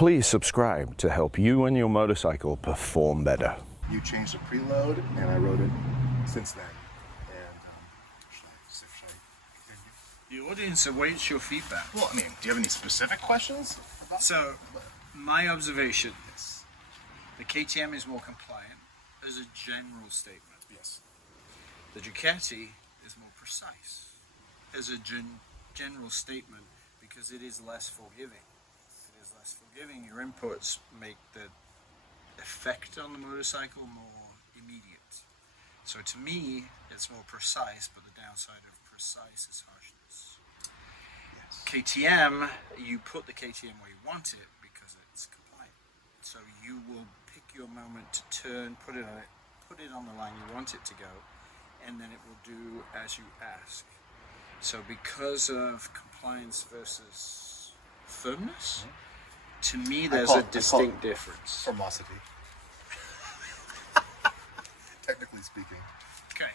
Please subscribe to help you and your motorcycle perform better. You changed the preload, and I rode it since then. And should I continue? The audience awaits your feedback. Well, I mean, do you have any specific questions? So, my observation, Yes. the KTM is more compliant as a general statement. Yes. The Ducati is more precise as a general statement because it is less forgiving. It is less forgiving. Your inputs make the effect on the motorcycle more immediate. So to me, it's more precise, but the downside of precise is harshness. Yes. KTM, you put the KTM where you want it because it's compliant. So you will pick your moment to turn, put it on the line you want it to go, and then it will do as you ask. So because of compliance versus firmness, to me there's a distinct difference. Formosity. Technically speaking. Okay.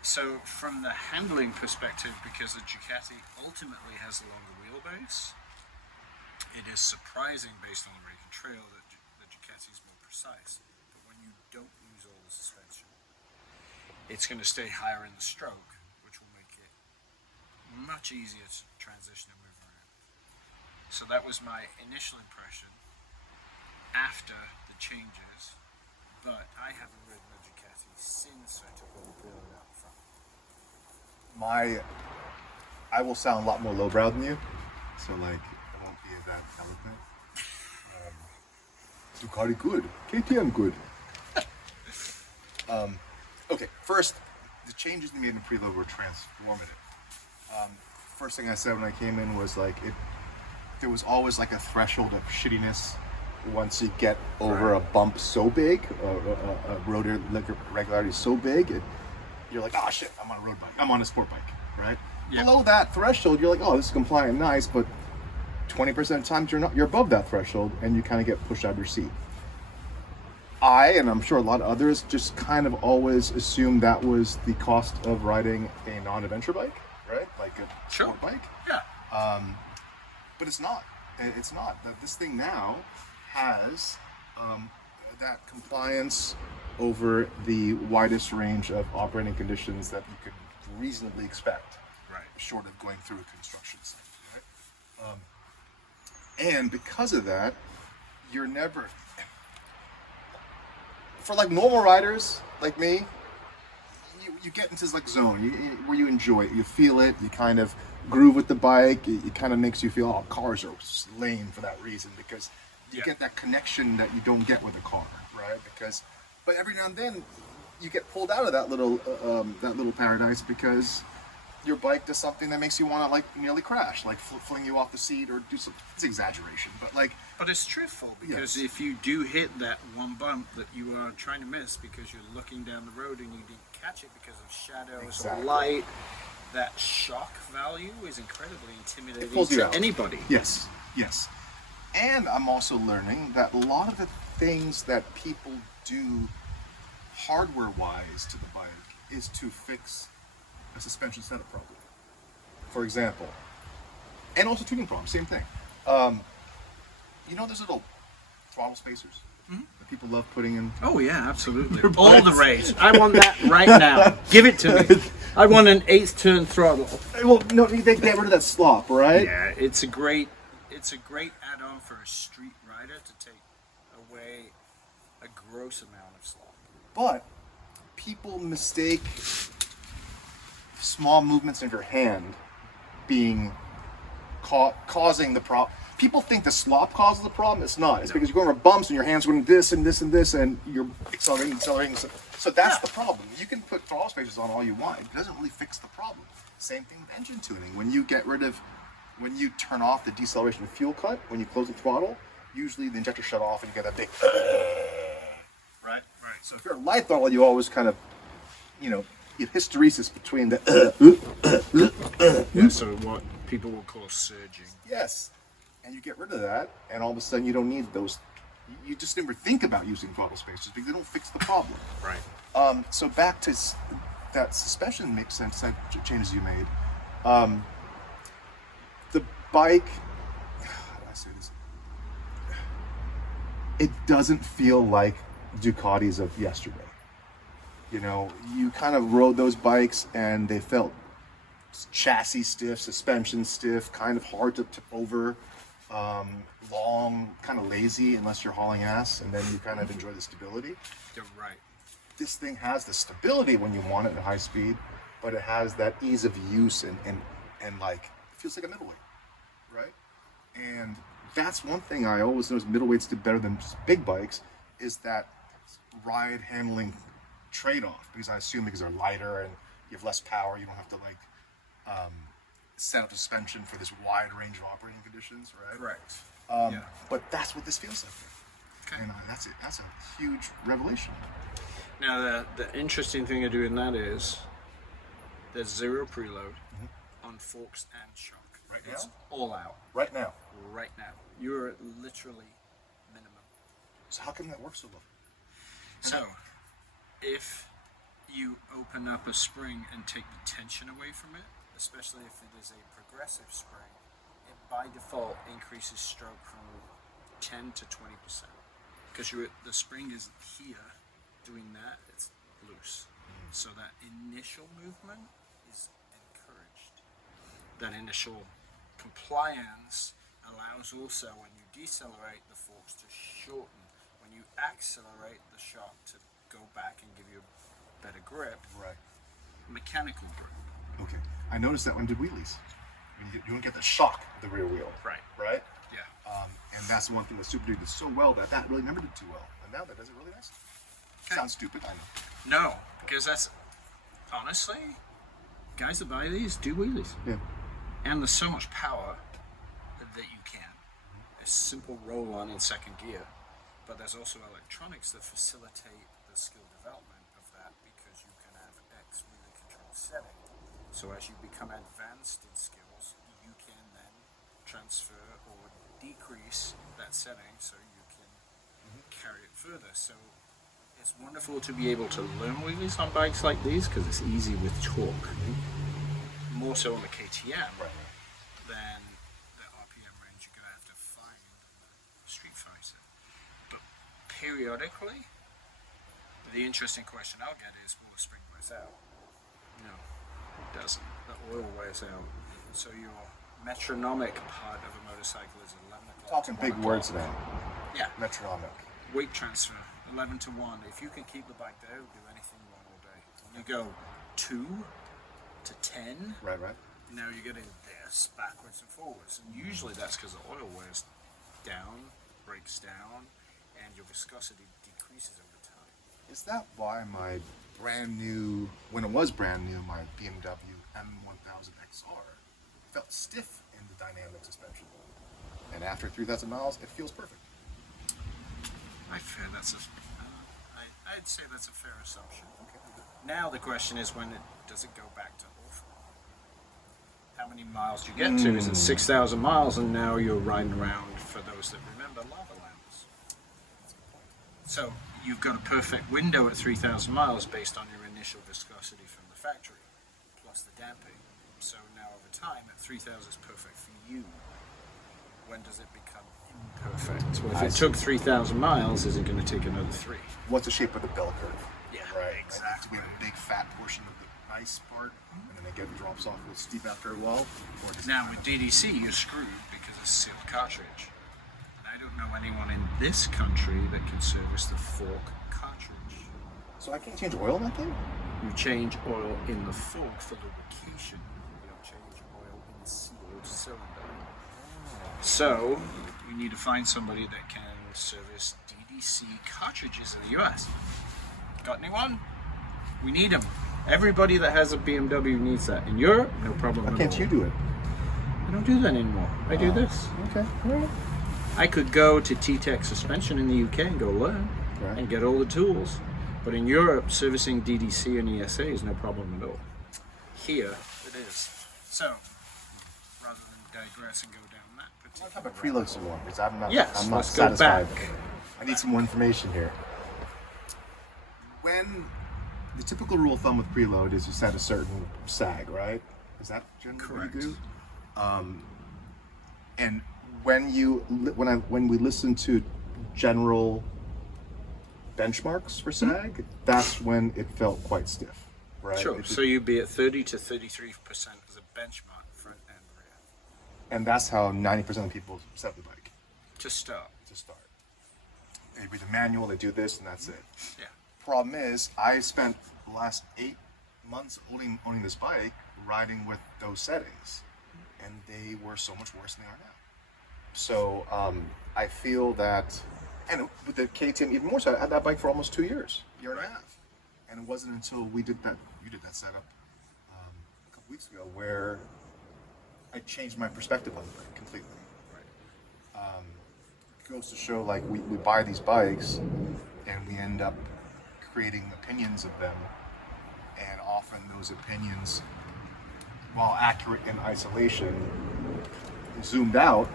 So from the handling perspective, because the Ducati ultimately has a longer wheelbase, it is surprising based on the Reagan Trail that the Ducati is more precise. But when you don't use all the suspension, it's going to stay higher in the stroke, which will make it much easier to transition and move around. So that was my initial impression after the changes, but I haven't ridden the Ducati since I took all the preload out front. I will sound a lot more lowbrow than you, so like I won't be that eloquent. Ducati good, KTM good. Okay, first, the changes they made in preload were transformative. First thing I said when I came in was like there was always like a threshold of shittiness once you get over a bump so big, a road irregularity so big, you're like, oh shit, I'm on a road bike, I'm on a sport bike, right? Yeah. Below that threshold, you're like, oh, this is compliant, nice, but 20% of the times you're above that threshold, and you kind of get pushed out of your seat. And I'm sure a lot of others, just kind of always assumed that was the cost of riding a non-adventure bike, right? Like a sport bike. Yeah. But it's not. It's not. This thing now has that compliance over the widest range of operating conditions that you could reasonably expect, Right. short of going through a construction site. Right? And because of that, you're never, for like normal riders like me, you get into this like zone where you enjoy it, you feel it, you kind of groove with the bike, it kind of makes you feel, oh, cars are lame for that reason, because you get that connection that you don't get with a car, right? But every now and then you get pulled out of that little paradise because your bike does something that makes you want to like nearly crash, like fling you off the seat or do something. It's exaggeration, but like. But it's truthful, because Yes. if you do hit that one bump that you are trying to miss because you're looking down the road and you didn't catch it because of shadows Exactly. or light, that shock value is incredibly intimidating It pulls you to out. anybody. Yes, yes. And I'm also learning that a lot of the things that people do hardware-wise to the bike is to fix a suspension setup problem. For example, and also tuning problems, same thing. You know, there's little throttle spacers that people love putting in. Oh yeah, absolutely. All the rage. I want that right now. Give it to me. I want an 8th turn throttle. Well, no, they get rid of that slop, right? Yeah, it's a great add-on for a street rider to take away a gross amount of slop. But people mistake small movements of your hand being causing the problem. People think the slop causes the problem. It's not. It's because you're going over bumps and your hands going this and this and this, and you're accelerating. So that's the problem. You can put throttle spacers on all you want. It doesn't really fix the problem. Same thing with engine tuning. When you turn off the deceleration fuel cut, when you close the throttle, usually the injector shut off and you get that big. Right. So if you're a light throttle, you always kind of, you have hysteresis between the. Yeah, so what people will call surging. Yes. And you get rid of that, and all of a sudden you don't need those. You just never think about using throttle spacers because they don't fix the problem. Right. So back to that suspension makes sense, that changes you made. The bike, how do I say this? it doesn't feel like Ducatis of yesterday. You know, you kind of rode those bikes and they felt chassis stiff, suspension stiff, kind of hard to tip over, long, kind of lazy unless you're hauling ass, and then you kind of enjoy the stability. You're right. This thing has the stability when you want it at high speed, but it has that ease of use and like, it feels like a middleweight, right? And that's one thing I always noticed middleweights did better than just big bikes, is that ride handling trade-off, because I assume because they're lighter and you have less power, you don't have to like set up suspension for this wide range of operating conditions, right? Correct. But that's what this feels like. Okay. And that's it. That's a huge revelation. Now the interesting thing to do in that is there's zero preload on forks and shock. Right It's now? all out. Right now. Right now. You're at literally minimum. So how come that works so well? So if you open up a spring and take the tension away from it, especially if it is a progressive spring, it by default increases stroke from 10 to 20%. Because the spring isn't here doing that, it's loose. So that initial movement is encouraged. That initial compliance allows also, when you decelerate, the forks to shorten. When you accelerate, the shock to go back and give you a better grip. Right. Mechanical grip. Okay. I noticed that when I did wheelies. You don't get the shock of the rear wheel. Right. Right? Yeah. And that's one thing that Super Duty did so well that really never did too well. And now that does it really nice. Okay. Sounds stupid, I know. No, because that's honestly, guys that buy these do wheelies. Yeah. And there's so much power that you can. A simple roll on in second gear, but there's also electronics that facilitate the skill development of that, because you can have X wheelie control setting. So as you become advanced in skills, you can then transfer or decrease that setting so you can carry it further. So it's wonderful to be able to learn wheelies on bikes like these because it's easy with torque. More so on the KTM than the RPM range you're going to have to find on the Street Fighter. But periodically, the interesting question I'll get is, will the spring wears out? No, it doesn't. The oil wears out. So your metronomic part of a motorcycle is 11 o'clock. Talking big words now. Yeah. Metronomic. Weight transfer, 11 to 1. If you can keep the bike there, do anything you want all day. When you go 2 to 10, Right. now you're getting this backwards and forwards. And usually that's because the oil wears down, breaks down, and your viscosity decreases over time. Is that why my brand new, when it was brand new, my BMW M1000XR felt stiff in the dynamic suspension? And after 3,000 miles, it feels perfect. I'd say that's a fair assumption. Now the question is, does it go back to awful? How many miles do you get to? Is it 6,000 miles and now you're riding around, for those that remember, lava lamps? So you've got a perfect window at 3,000 miles based on your initial viscosity from the factory, plus the damping. So now over time, at 3,000 is perfect for you. When does it become imperfect? Well, if it took 3,000 miles, is it going to take another 3? What's the shape of the bell curve? Yeah, Right. exactly. So we have a big fat portion of the nice part, and then it drops off a little steep after a while. Or does Now with DDC, you're screwed because it's a sealed cartridge. And I don't know anyone in this country that can service the fork cartridge. So I can't change oil in that thing? You change oil in the fork for lubrication. You don't change oil in the sealed cylinder. So you need to find somebody that can service DDC cartridges in the US. Got anyone? We need them. Everybody that has a BMW needs that. In Europe, no problem at all. Why can't you do it? I don't do that anymore. I do this. Okay. All right. I could go to T-Tech Suspension in the UK and go learn and get all the tools. But in Europe, servicing DDC and ESA is no problem at all. Here, it is. So, rather than digress and go down that What particular type of preload some more? Because I'm not, Yes, I'm not let's go satisfied. back. I need some more information here. When the typical rule of thumb with preload is you set a certain sag, right? Is that generally Correct. what you do? And when we listen to general benchmarks for SAG, that's when it felt quite stiff, right? Sure. So you'd be at 30 to 33% as a benchmark, front and rear. And that's how 90% of people set the bike To start. to start. They read the manual, they do this, and that's it. Yeah. Problem is, I spent the last 8 months owning this bike, riding with those settings, and they were so much worse than they are now. So I feel that, and with the KTM even more so, I had that bike for almost 2 years, year and a half. And it wasn't until you did that setup a couple weeks ago where I changed my perspective on the bike completely. It goes to show, like, we buy these bikes and we end up creating opinions of them, and often those opinions, while accurate in isolation, zoomed out,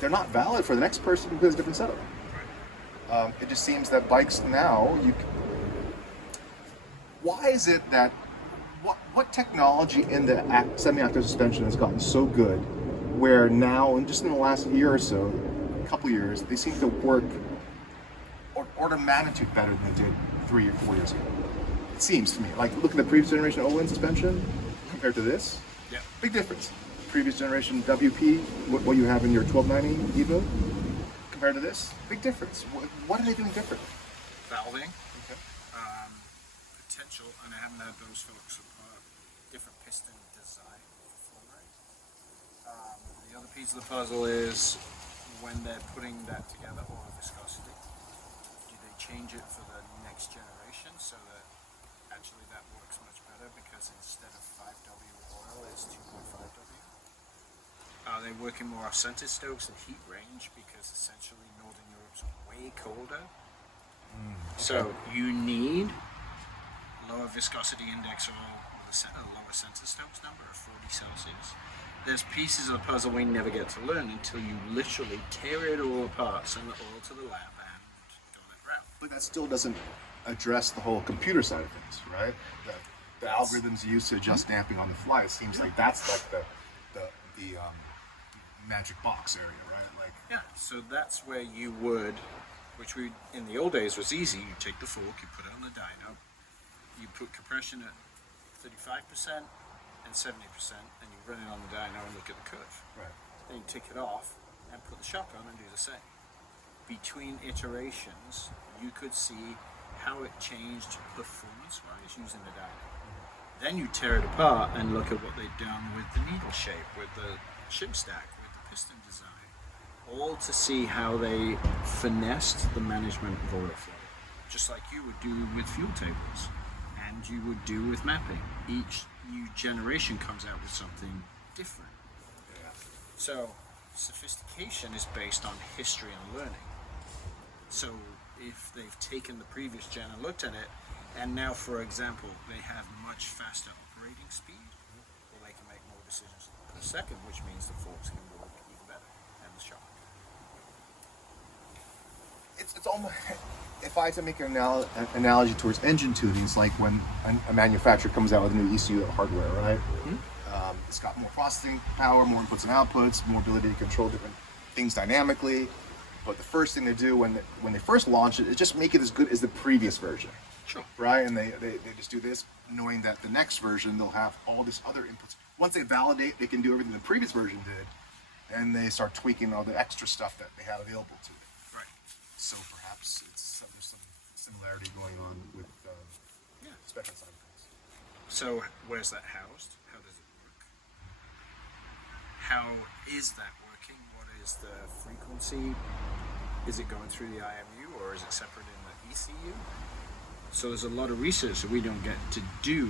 they're not valid for the next person who has a different setup. It just seems that bikes now, why is it that, what technology in the semi-active suspension has gotten so good where now, and just in the last year or so, a couple years, they seem to work order of magnitude better than they did 3 or 4 years ago? It seems to me. Like, look at the previous generation O-Wing suspension compared to this. Yeah. Big difference. Previous generation WP, what you have in your 1290 Evo, compared to this, big difference. What are they doing different? Valving. Okay. Potential, and I haven't had those folks apart. Different piston design for flow rate. The other piece of the puzzle is when they're putting that together, or viscosity. Do they change it for the next generation so that actually that works much better, because instead of 5W oil, it's 2.5W? Are they working more off center stokes and heat range, because essentially Northern Europe's way colder? So you need lower viscosity index oil with a lower center stokes number of 40 Celsius. There's pieces of the puzzle we never get to learn until you literally tear it all apart, send the oil to the lab, and go that route. But that still doesn't address the whole computer side of things, right? The algorithms used to adjust damping on the fly. It seems like that's like the magic box area, right? Like, Yeah, so that's where you would, which we in the old days was easy. You take the fork, you put it on the dyno, you put compression at 35% and 70%, and you run it on the dyno and look at the curve. right. Then you take it off and put the shock on and do the same. Between iterations, you could see how it changed performance-wise using the dyno. Then you tear it apart and look at what they've done with the needle shape, with the shim stack, with the piston design, all to see how they finessed the management of oil flow, just like you would do with fuel tables and you would do with mapping. Each new generation comes out with something different. Yeah. So sophistication is based on history and learning. So if they've taken the previous gen and looked at it, and now, for example, they have much faster operating speed, well, they can make more decisions per second, which means the forks can work even better, and the shock. It's almost, if I had to make an analogy towards engine tuning, it's like when a manufacturer comes out with a new ECU hardware, right? It's got more processing power, more inputs and outputs, more ability to control different things dynamically. But the first thing they do when they first launch it is just make it as good as the previous version. Sure. Right? And they just do this, knowing that the next version they'll have all this other inputs. Once they validate they can do everything the previous version did, and they start tweaking all the extra stuff that they have available to them. Right. So perhaps there's some similarity going on with Yeah. special side of things. So where's that housed? How does it work? How is that working? What is the frequency? Is it going through the IMU, or is it separate in the ECU? So there's a lot of research that we don't get to do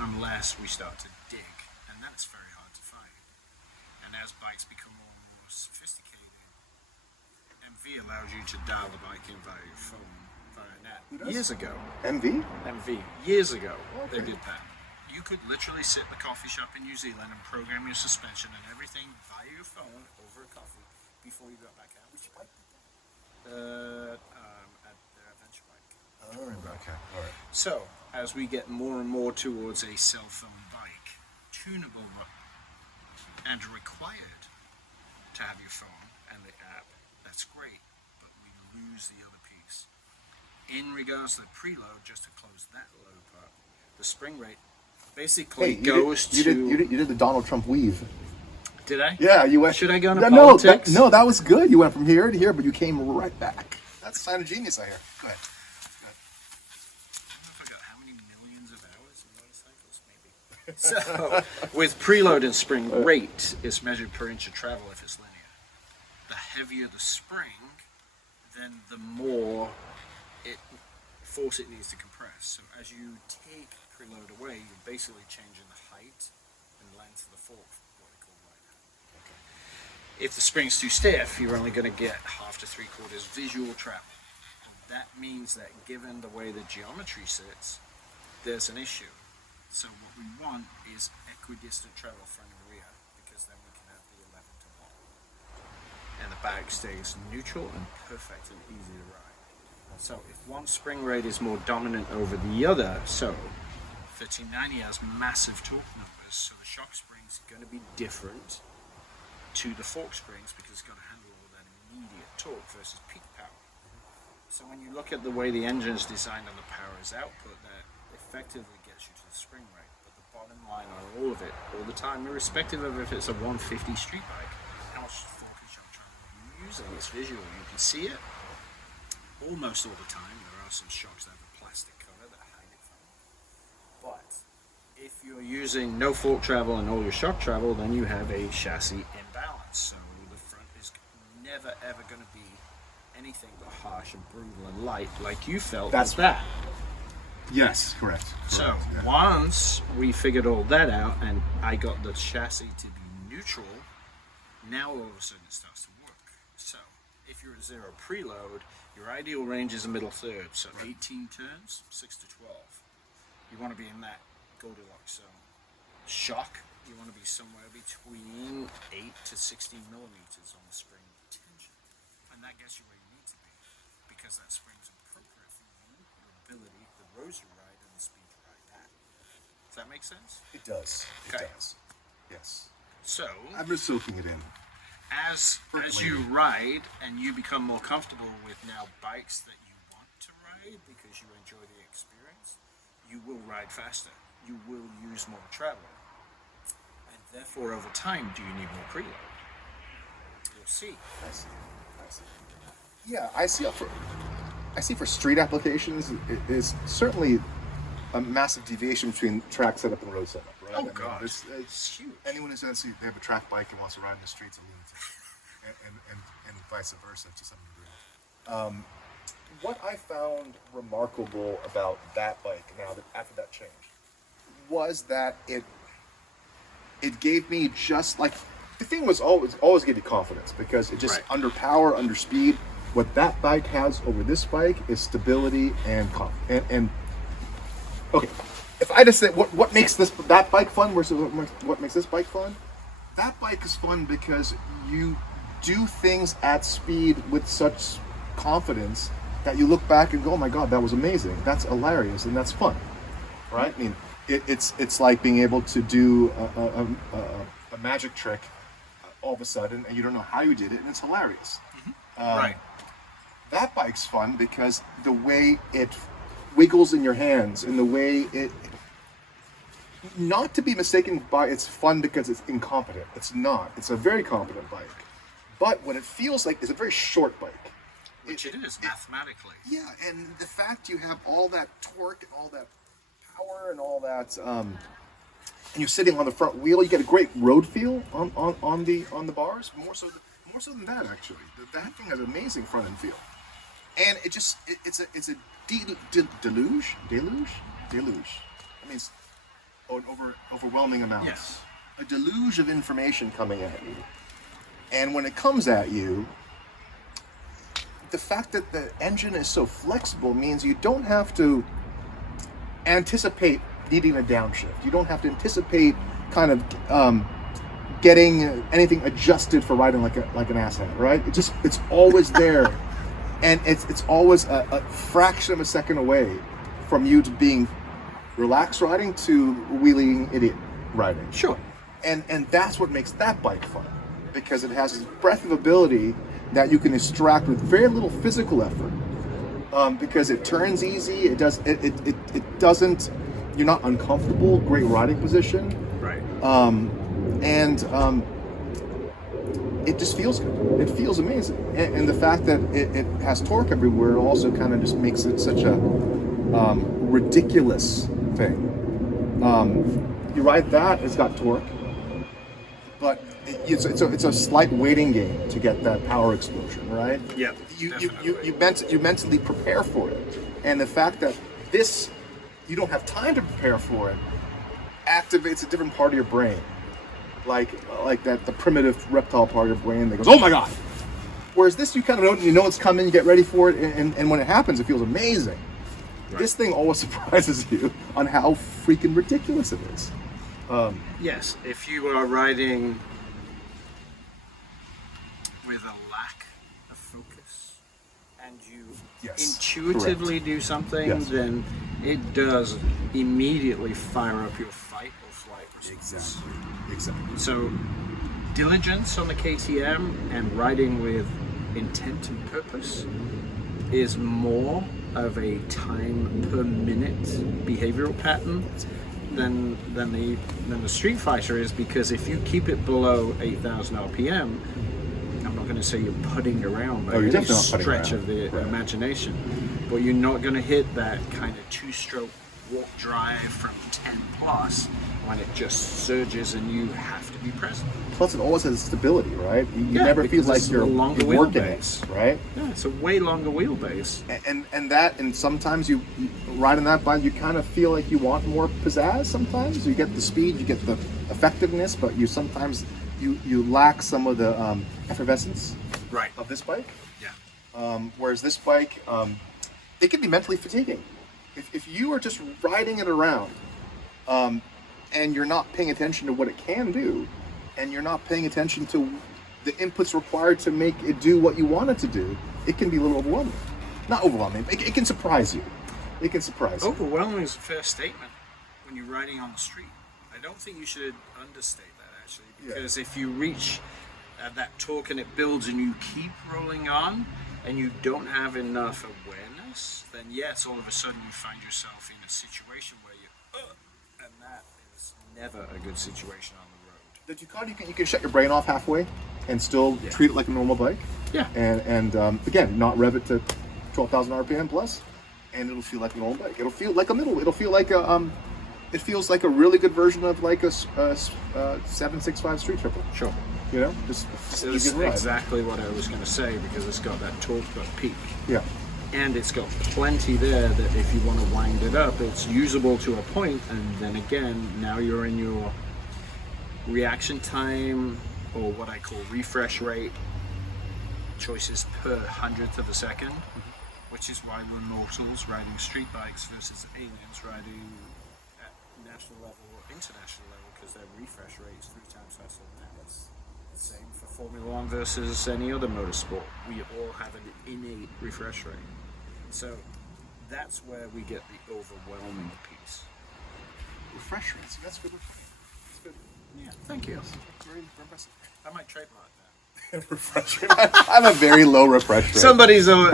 unless we start to dig, and that's very hard to find. And as bikes become more and more sophisticated, MV allows you to dial the bike in via your phone, via an app. Who does? Years ago, MV? years ago, they Okay. did that. You could literally sit in a coffee shop in New Zealand and program your suspension and everything via your phone over a coffee before you got back out. Which bike did At their adventure bike. that? Oh, okay. All right. So, as we get more and more towards a cell phone bike, tunable and required to have your phone and the app, that's great, but we lose the other piece. In regards to the preload, just to close that load part, the spring rate basically goes to... You did the Donald Trump weave. Did I? Yeah, you went... Should I go into no, politics? That was good. You went from here to here, but you came right back. That's a sign of genius, I hear. Go ahead. I forgot how many millions of hours in motorcycles, maybe. So, with preload and spring rate, it's measured per inch of travel if it's linear. The heavier the spring, then the more force it needs to compress. So as you take preload away, you're basically changing the height and length of the fork, what we call ride height. Okay. If the spring's too stiff, you're only going to get half to 3/4 visual travel. And that means that given the way the geometry sits, there's an issue. So what we want is equidistant travel front and rear, because then we can have the 11 to 1. And the bike stays neutral and perfect and easy to ride. So if one spring rate is more dominant over the other, so 1390 has massive torque numbers, so the shock spring's going to be different to the fork springs because it's got to handle all that immediate torque versus peak power. So when you look at the way the engine is designed and the power is output, that effectively gets you to the spring rate. But the bottom line on all of it, all the time, irrespective of if it's a 150 street bike, how much fork and shock travel are you using? It's visual, you can see it. Almost all the time. There are some shocks that have a plastic cover that hide it from you. But if you're using no fork travel and all your shock travel, then you have a chassis imbalance. So the front is never ever going to be anything but harsh and brutal and light like you felt. That's that. Yes, correct. So once we figured all that out and I got the chassis to be neutral, now all of a sudden it starts to work. So if you're at zero preload, your ideal range is a middle third, so 18 turns, 6 to 12. You want to be in that Goldilocks zone. Shock, you want to be somewhere between 8 to 16 millimeters on the spring tension. And that gets you where you need to be, because that spring's appropriate for you, your ability, the roads you ride, and the speed you ride at. Does that make sense? It does. It Okay. does. Yes. So, I've been soaking it in. as you ride and you become more comfortable with now bikes that you want to ride because you enjoy the experience, you will ride faster. You will use more travel. And therefore, over time, do you need more preload? You'll see. I see. Yeah, I see for street applications, it is certainly a massive deviation between track setup and road setup, right? Oh, God. It's huge. Anyone who's going to see they have a track bike and wants to ride in the streets and and vice versa to some degree. What I found remarkable about that bike now that after that change was that it gave me just like the thing was always give you confidence because it just under power, under speed. What that bike has over this bike is stability and confidence. And okay, if I just say what makes that bike fun versus what makes this bike fun, that bike is fun because you do things at speed with such confidence that you look back and go, oh my God, that was amazing. That's hilarious and that's fun, right? I mean, it's like being able to do a magic trick all of a sudden and you don't know how you did it and it's hilarious. Right. That bike's fun because the way it wiggles in your hands and the way it, not to be mistaken by it's fun because it's incompetent. It's not. It's a very competent bike. But what it feels like is a very short bike. Which it is, mathematically. Yeah, and the fact you have all that torque and all that power and all that, and you're sitting on the front wheel, you get a great road feel on the bars. More so than that, actually. That thing has amazing front end feel, and it's a deluge. I mean, an overwhelming amount. Yes. A deluge of information coming at you, and when it comes at you, the fact that the engine is so flexible means you don't have to anticipate needing a downshift. You don't have to anticipate kind of getting anything adjusted for riding like an asshat, right? It's always there, and it's always a fraction of a second away from you to being relaxed riding to wheeling idiot riding. Sure. And that's what makes that bike fun, because it has this breadth of ability that you can extract with very little physical effort, because it turns easy. It doesn't. You're not uncomfortable. Great riding position. Right. It just feels good. It feels amazing, and the fact that it has torque everywhere also kind of just makes it such a ridiculous thing. You ride that, it's got torque, but it's a slight waiting game to get that power explosion, right? Yeah. You mentally prepare for it, and the fact that this you don't have time to prepare for it activates a different part of your brain, like that the primitive reptile part of your brain that goes, oh my god. Whereas this, you kind of know it's coming, you get ready for it, and when it happens, it feels amazing. Right. This thing always surprises you on how freaking ridiculous it is. Yes, if you are riding with a lack of focus and you intuitively do something, then it does immediately fire up your fight or flight response. Exactly. So, diligence on the KTM and riding with intent and purpose is more of a time per minute behavioral pattern than the Street Fighter is, because if you keep it below 8,000 RPM, I'm not going to say you're putting around by any stretch of the imagination, but you're not going to hit that kind of two-stroke walk drive from 10 plus when it just surges and you have to be present. Plus, it always has stability, right? You never feel like you're working it, right? Yeah, it's a way longer wheelbase. And sometimes you riding that bike, you kind of feel like you want more pizzazz. Sometimes you get the speed, you get the effectiveness, but you sometimes you lack some of the effervescence of this bike. Yeah. Whereas this bike, it can be mentally fatiguing. If you are just riding it around, and you're not paying attention to what it can do, and you're not paying attention to the inputs required to make it do what you want it to do, it can be a little overwhelming. Not overwhelming, it can surprise you. It can surprise you. Overwhelming is a fair statement when you're riding on the street. I don't think you should understate that, actually, because if you reach that torque and it builds and you keep rolling on and you don't have enough awareness, then yes, all of a sudden you find yourself in a situation where you and that is never a good situation on the road. The Ducati, you can shut your brain off halfway and still treat it like a normal bike. Yeah. And again, not rev it to 12,000 RPM plus, and it'll feel like a normal bike. It'll feel like a middle. It'll feel like a it feels like a really good version of like a 765 Street Triple. Sure. You know, just that's exactly what I was going to say, because it's got that torque butt peak. Yeah. And it's got plenty there that if you want to wind it up, it's usable to a point, and then again, now you're in your reaction time, or what I call refresh rate, choices per hundredth of a second, which is why we're mortals riding street bikes versus aliens riding at national level or international level, because their refresh rate is 3 times faster than ours. Same for Formula One versus any other motorsport. We all have an innate refresh rate. So that's where we get the overwhelming piece. Refresh rates. That's good. That's good. Yeah, thank you. That's very impressive. I might trademark that. Refresh rate. I have a very low refresh rate.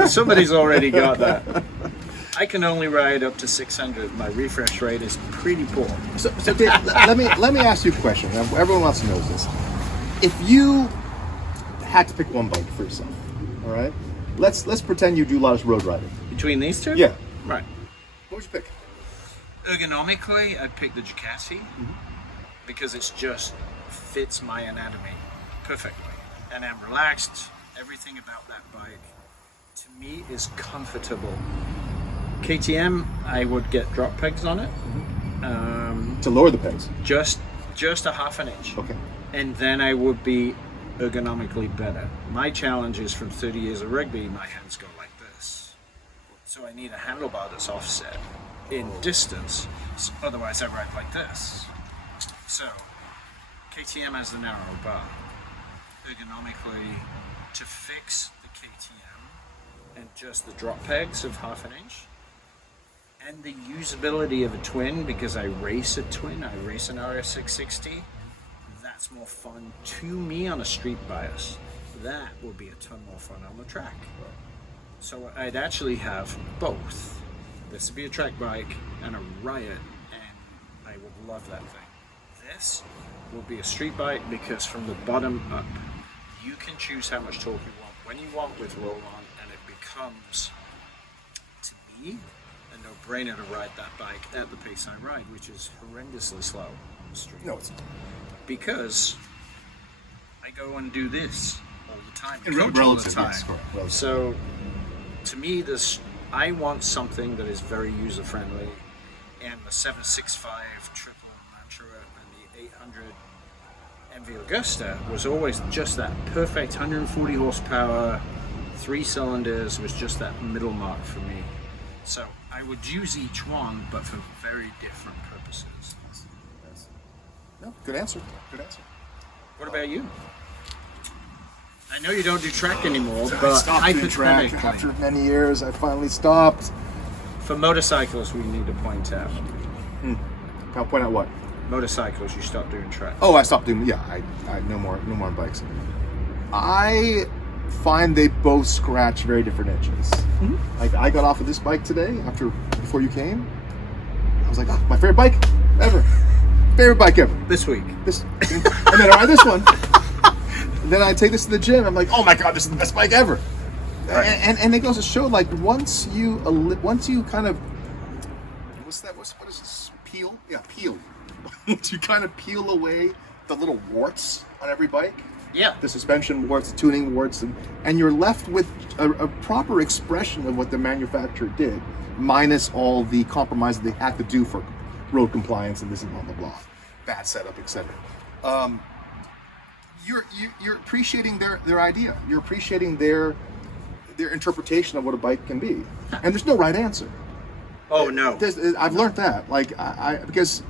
Somebody's already got that. I can only ride up to 600. My refresh rate is pretty poor. So Dave, let me ask you a question. Everyone else knows this. If you had to pick one bike for yourself, all right? Let's pretend you do a lot of road riding. Between these two? Yeah. Right. What would you pick? Ergonomically, I'd pick the Ducati because it just fits my anatomy perfectly. And I'm relaxed. Everything about that bike, to me, is comfortable. KTM, I would get drop pegs on it. To lower the pegs? Just a half an inch. Okay. And then I would be ergonomically better. My challenge is from 30 years of rugby, my hands go like this. So I need a handlebar that's offset in distance, otherwise I ride like this. So KTM has the narrow bar. Ergonomically, to fix the KTM and just the drop pegs of half an inch, and the usability of a twin, because I race a twin, I race an RS 660, that's more fun to me on a street bias that will be a ton more fun on the track. So I'd actually have both. This would be a track bike and a Riot, and I would love that thing. This will be a street bike because from the bottom up, you can choose how much torque you want when you want with roll-on, and it becomes, to me, a no-brainer to ride that bike at the pace I ride, which is horrendously slow on the street. No, it's not. Because I go and do this all the time. In coach all the relative, time. yes, correct. Relative. So, to me, I want something that is very user-friendly, and the 765 triple Mantra and the 800 MV Augusta was always just that perfect 140 horsepower, 3 cylinders, was just that middle mark for me. So I would use each one, but for very different purposes. Yes. No, good answer. Good answer. What about you? I know you don't do track anymore, I but stopped doing track hypothetically, after many years. I finally stopped. for motorcycles, we need to point out. I'll point out what? Motorcycles, you stop doing track. Oh, I stopped doing. Yeah, I no more on bikes. I find they both scratch very different itches. Like I got off of this bike today before you came. I was like, oh, my favorite bike ever. Favorite bike ever. This week. This, and then I ride this one. And then I take this to the gym. I'm like, oh my god, this is the best bike ever. Right. And it goes to show, like once you kind of what is this? Peel? Yeah, peel. Once you kind of peel away the little warts on every bike. Yeah. The suspension warts, the tuning warts, and you're left with a proper expression of what the manufacturer did, minus all the compromises they had to do for road compliance and this and blah blah blah, bad setup, etc. You're appreciating their idea. You're appreciating their interpretation of what a bike can be, and there's no right answer. Oh no. I've learned that, like I because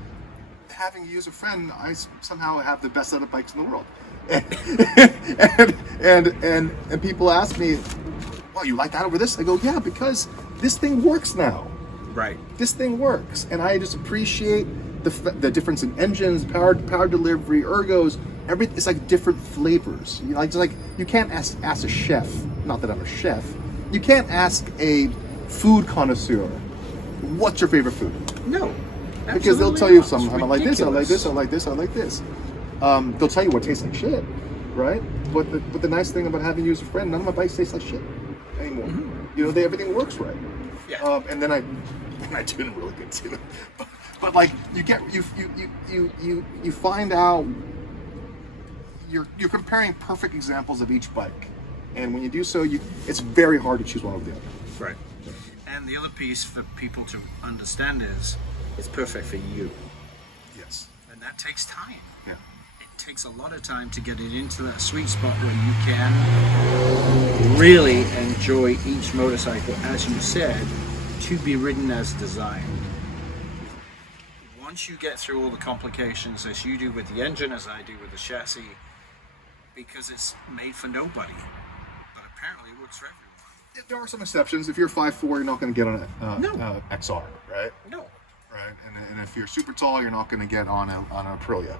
having you as a friend, I somehow have the best set of bikes in the world. And people ask me, well, you like that over this? I go, yeah, because this thing works now. Right. This thing works, and I just appreciate the difference in engines, power delivery, ergos. It's like different flavors. You know, it's like you can't ask a chef. Not that I'm a chef. You can't ask a food connoisseur, what's your favorite food? No. Because they'll tell you something. I like this. I like this. I like this. I like this. They'll tell you what tastes like shit, right? But the nice thing about having you as a friend, none of my bikes taste like shit anymore. You know, everything works right. Yeah. And then I tune them really good too. But like you find out you're comparing perfect examples of each bike, and when you do so, it's very hard to choose one over the other. Right. And the other piece for people to understand is it's perfect for you. Yes. And that takes time. Yeah. It takes a lot of time to get it into that sweet spot where you can really enjoy each motorcycle, as you said, to be ridden as designed. Once you get through all the complications as you do with the engine, as I do with the chassis, because it's made for nobody, but apparently it works for everyone. There are some exceptions. If you're 5'4", you're not going to get on a XR, right? No. Right, and if you're super tall, you're not going to get on a Aprilia,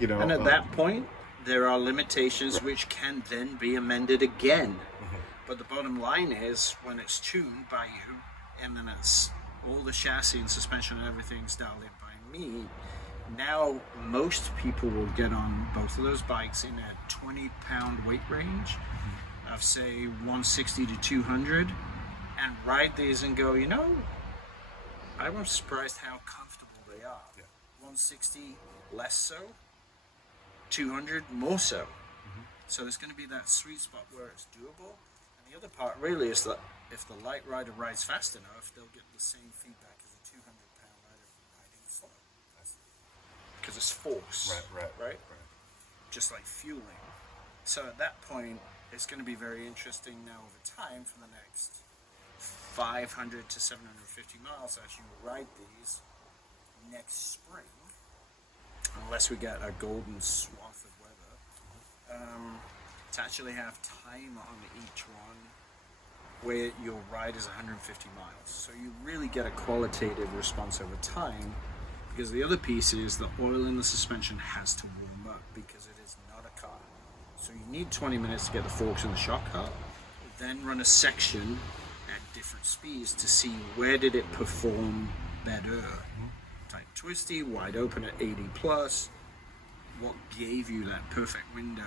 you know. And at that point, there are limitations which can then be amended again. But the bottom line is, when it's tuned by you, and then it's all the chassis and suspension and everything's dialed in by me, now most people will get on both of those bikes in a 20-pound weight range of say 160 to 200, and ride these and go, you know, I was surprised how comfortable they are. Yeah. 160 less so, 200 more so. So there's going to be that sweet spot where it's doable. And the other part really is that if the light rider rides fast enough, they'll get the same feedback as a 200-pound rider riding slow. Because it's force. Right? Just like fueling. So at that point, it's going to be very interesting now over time for the next 500 to 750 miles as you ride these next spring, unless we get a golden swath of weather, to actually have time on each one where your ride is 150 miles. So you really get a qualitative response over time, because the other piece is the oil in the suspension has to warm up, because it is not a car. So you need 20 minutes to get the forks and the shock up, then run a section at different speeds to see where did it perform better. Tight twisty, wide open at 80 plus. What gave you that perfect window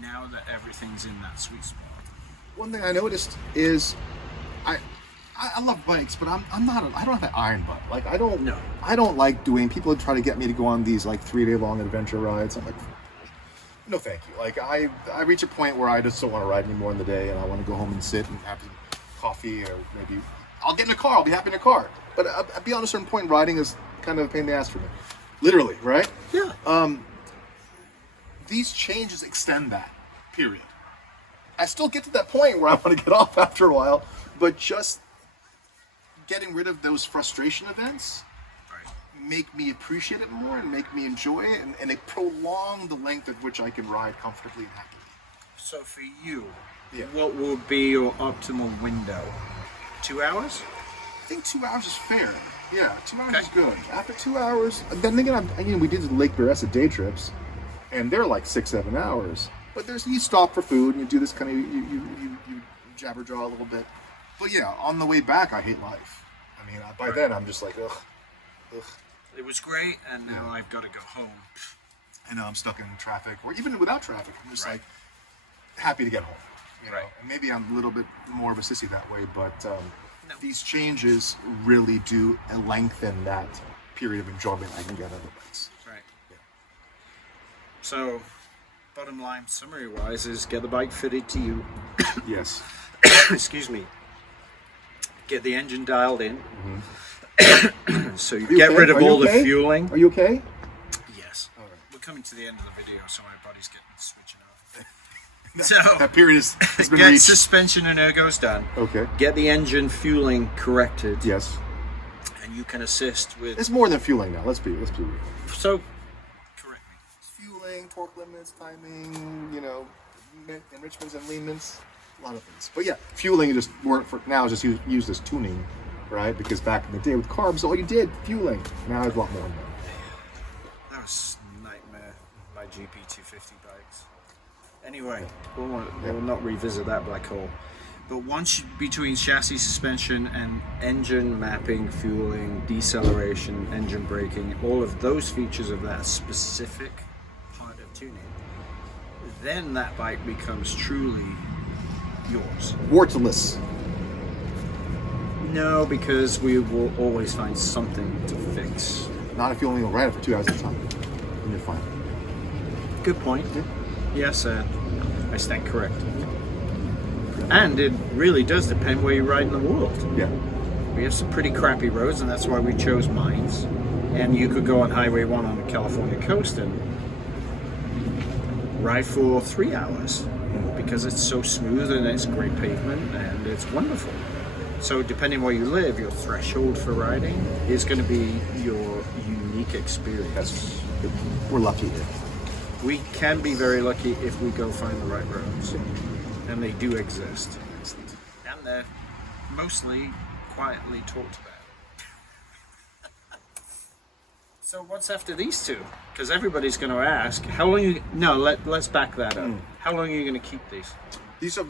now that everything's in that sweet spot? One thing I noticed is I love bikes, but I'm not I don't have an iron butt. Like I don't like doing, people try to get me to go on these like 3-day long adventure rides. I'm like, no thank you. Like I reach a point where I just don't want to ride anymore in the day, and I want to go home and sit and have some coffee, or maybe I'll get in a car, I'll be happy in a car. But beyond a certain point, riding is kind of a pain in the ass for me. Literally, right? Yeah. These changes extend that period. I still get to that point where I want to get off after a while, but just getting rid of those frustration events make me appreciate it more and make me enjoy it, and it prolong the length at which I can ride comfortably and happily. So for you, Yeah. what would be your optimal window? 2 hours? I think 2 hours is fair. Yeah, 2 hours Okay. is good. After 2 hours, then again, we did the Lake Beressa day trips, and they're like 6-7 hours. But you stop for food, and you do this kind of, you jabber jaw a little bit. But yeah, on the way back, I hate life. I mean, by then, I'm just like, ugh. It was great, and now I've got to go home. And I'm stuck in traffic, or even without traffic, I'm just Right. like happy to get home. You know? Right. And maybe I'm a little bit more of a sissy that way, but No. these changes really do lengthen that period of enjoyment I can get out of bikes. Right. Yeah. So, bottom line, summary-wise, is get the bike fitted to you. Yes. Excuse me. Get the engine dialed in. So you You get okay? rid of Are you all okay? the fueling. Are you okay? Yes. All right. We're coming to the end of the video, so my body's getting switching off. So, That period has been get reached. suspension and ergos done. Okay. Get the engine fueling corrected. Yes. And you can assist with. It's more than fueling now. Let's be real. So, correct me. Fueling, torque limits, timing, enrichments and leanments, a lot of things. But yeah, fueling just weren't for now. Just used as tuning, right? Because back in the day with carbs, all you did fueling. Now there's a lot more. That was a nightmare. My GP 250 bikes. Anyway, we'll not revisit that black hole. But once between chassis suspension and engine mapping, fueling, deceleration, engine braking, all of those features of that specific part of tuning, then that bike becomes truly yours. Wartless. No, because we will always find something to fix. Not if you only ride it for 2 hours at a time. Then you're fine. Good point. Yes, I stand corrected. And it really does depend where you ride in the world. Yeah. We have some pretty crappy roads, and that's why we chose mines. And you could go on Highway 1 on the California coast and ride for 3 hours because it's so smooth and it's great pavement and it's wonderful. So depending where you live, your threshold for riding is going to be your unique experience. We're lucky here. We can be very lucky if we go find the right roads, and they do exist. And they're mostly quietly talked about. So what's after these two? Because everybody's going to ask, how long let's back that up. How long are you going to keep these? This I've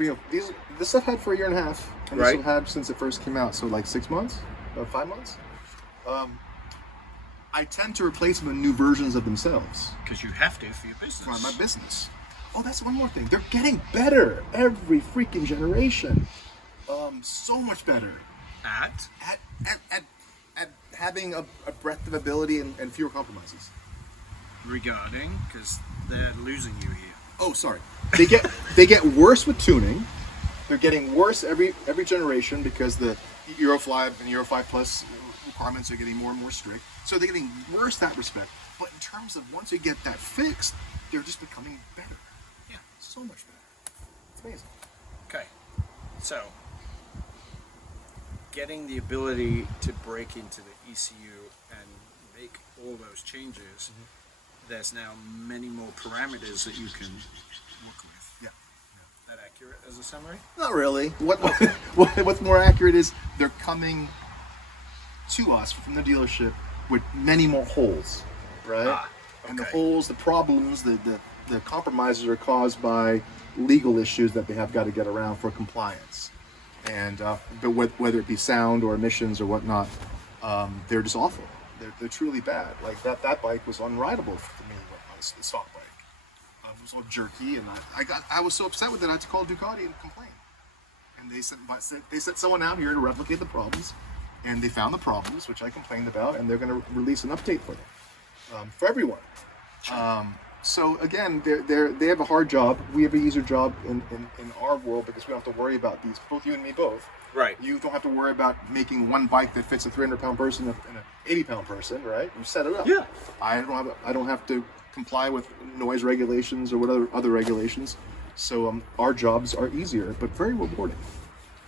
had for 1.5 years. And Right. this I've had since it first came out. So like 6 months, 5 months. I tend to replace them in new versions of themselves Because you have to for your business. for my business. Oh, that's one more thing. They're getting better every freaking generation. So much better At? at having a breadth of ability and fewer compromises. Regarding, because they're losing you here. Oh, sorry. They get worse with tuning. They're getting worse every generation because the Euro 5 and Euro 5 Plus requirements are getting more and more strict. So they're getting worse in that respect. But in terms of once you get that fixed, they're just becoming better. Yeah. So much better. It's amazing. Okay. So, getting the ability to break into the ECU and make all those changes, there's now many more parameters that you can work with. Yeah. That accurate as a summary? Not really. What's more accurate is they're coming to us from the dealership with many more holes, right? Ah, And the okay. holes, the problems, the the compromises are caused by legal issues that they have got to get around for compliance. And but whether it be sound or emissions or whatnot, they're just awful. They're truly bad. Like that bike was unrideable for me on a stock bike. It was all jerky, and I was so upset with it I had to call Ducati and complain. And they sent someone out here to replicate the problems, and they found the problems, which I complained about, and they're going to release an update for them, for everyone. So again, they have a hard job. We have an easier job in our world because we don't have to worry about these. Both you and me both. Right. You don't have to worry about making one bike that fits a 300-pound person and an 80-pound person, right? You set it up. Yeah. I don't have to comply with noise regulations or whatever other regulations. So our jobs are easier, but very rewarding.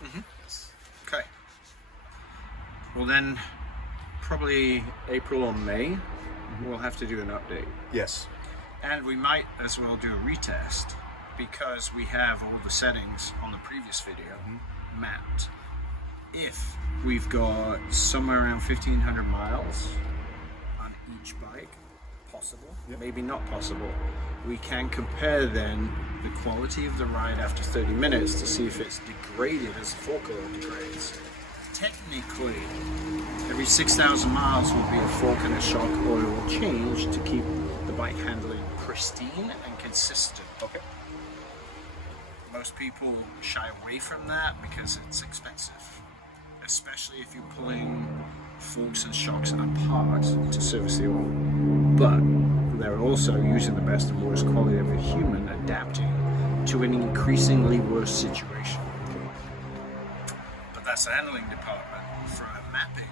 Mm-hmm. Yes. Okay. Well then, probably April or May, we'll have to do an update. Yes. And we might as well do a retest because we have all the settings on the previous video mapped. If we've got somewhere around 1,500 miles on each bike, possible, maybe not possible, we can compare then the quality of the ride after 30 minutes to see if it's degraded as the forecourt degrades. Technically, every 6,000 miles will be a fork and a shock oil change to keep the bike handling pristine and consistent. Okay. Most people shy away from that because it's expensive, especially if you're pulling forks and shocks apart to service the oil. But they're also using the best and worst quality of a human adapting to an increasingly worse situation. But that's the handling department. From a mapping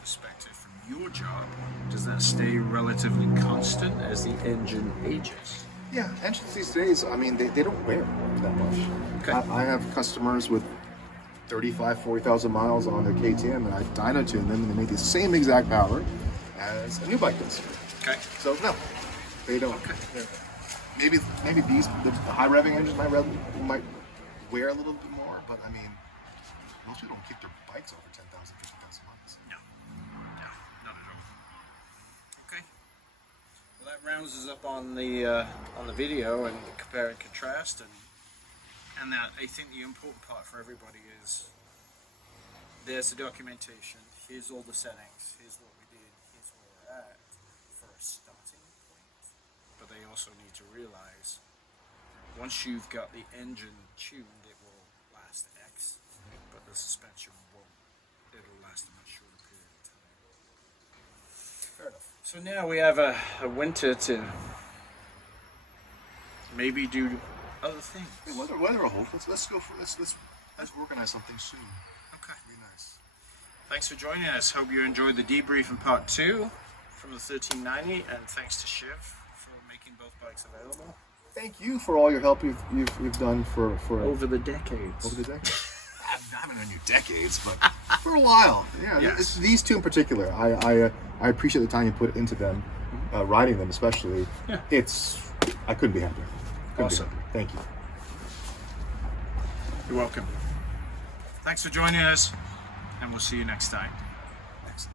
perspective, from your job, does that stay relatively constant as the engine ages? Yeah, engines these days, I mean, they don't wear that much. Okay. I have customers with 35, 40,000 miles on their KTM, and I dyno tune them, and they make the same exact power as a new bike does. Okay. So no, they don't. Okay. Yeah. Maybe the high revving engines might wear a little bit more, but I mean, most people don't keep their bikes over 10,000, 50,000 miles. No, not at all. Okay. Well, that rounds us up on the video and the compare and contrast, and that I think the important part for everybody is there's the documentation. Here's all the settings. Here's what we did. Here's where we're at for a starting point. But they also need to realize once you've got the engine tuned, it will last X, but the suspension won't. It'll last a much shorter period of time. Fair enough. So now we have a winter to maybe do other things. Hey, weather will hold. Let's go for let's organize something soon. Okay. Be nice. Thanks for joining us. Hope you enjoyed the debrief in part 2 from the 1390, and thanks to Shiv for making both bikes available. Thank you for all your help you've done for Over the decades. Over the decades. I haven't known you decades, but for a while. Yeah, Yes. these two in particular, I appreciate the time you put into them, riding them especially. Yeah. I couldn't be happier. Awesome. Thank you. You're welcome. Thanks for joining us, and we'll see you next time.